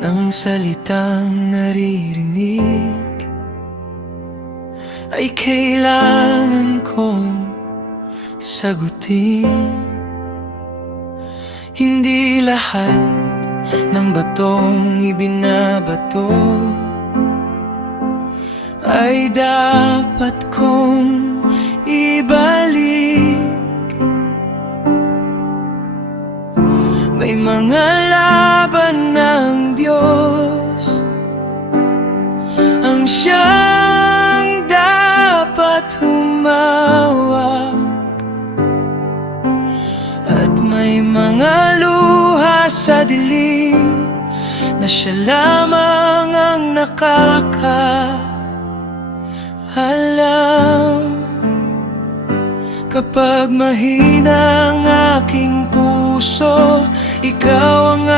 ng salitang naririnig ay kailangan kong sagutin. Hindi lahat ng batong ibinabato ay dapat kong ibalik. May mga laban ng Diyos ang siyang dapat humawak, at may mga luha sa dilim na siya lamang ang nakakaalam. Kapag mahina ang aking puso, ikaw ang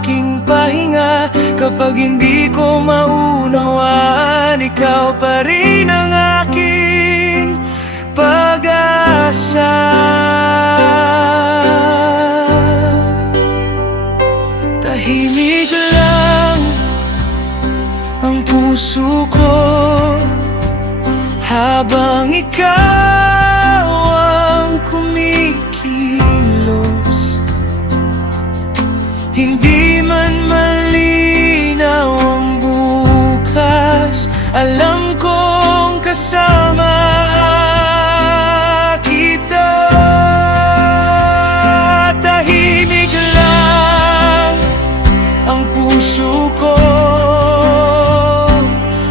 aking pahinga. Kapag hindi ko maunawaan, ikaw pa rin ang aking pag-asa. Tahimik lang ang puso ko habang ikaw ang kumikilos. Hindi man malinaw ang bukas, alam kong kasama kita. Tahimik lang ang puso ko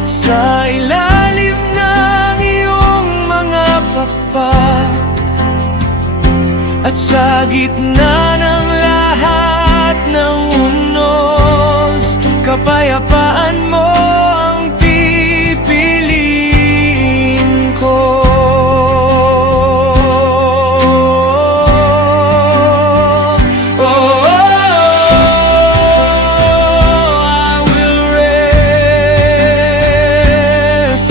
sa ilalim ng iyong mga pakpak, at sa gitna ng lahat ng unos, kapayapaan mo ang pipiliin ko. I will rest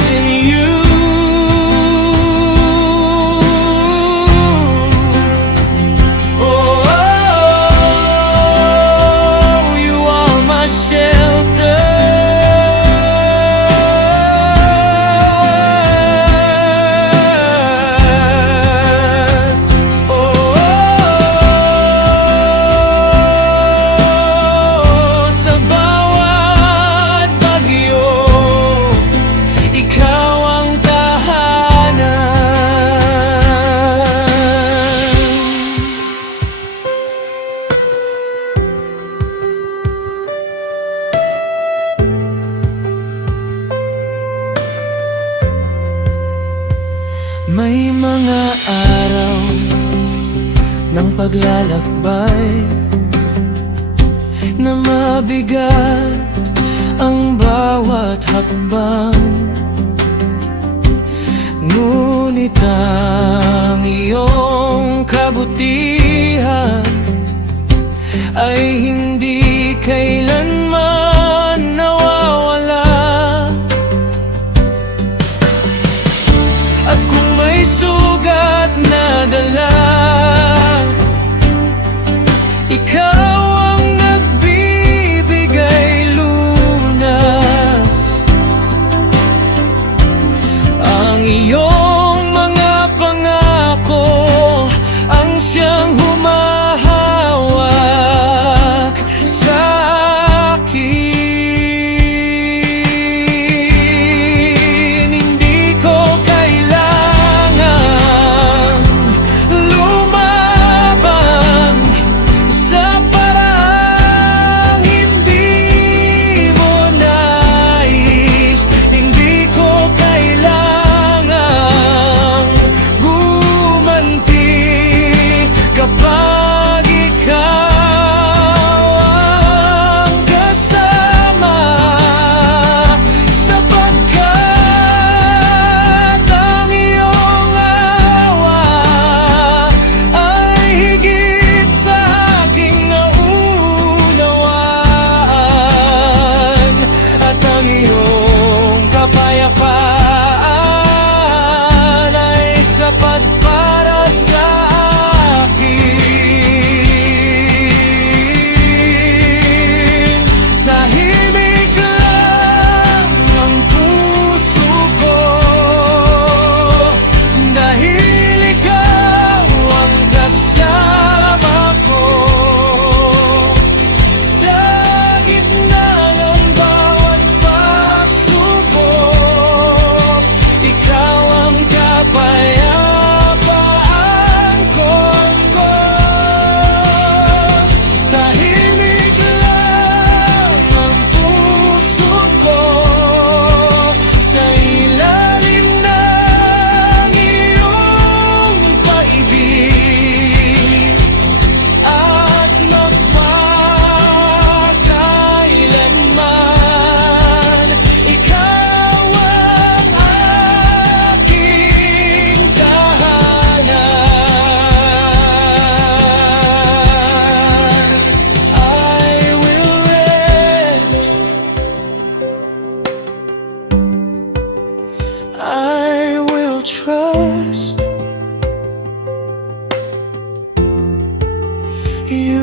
in you. You are my shelter. Sa bawat bagyo, ikaw ang tahanan. May mga araw ng paglalakbay na mabigat ang bawat hakbang, ngunit ang iyong kabutihan ay hindi kailanman nawawala. At kung may sugat na dala, ikaw ang nagbibigay You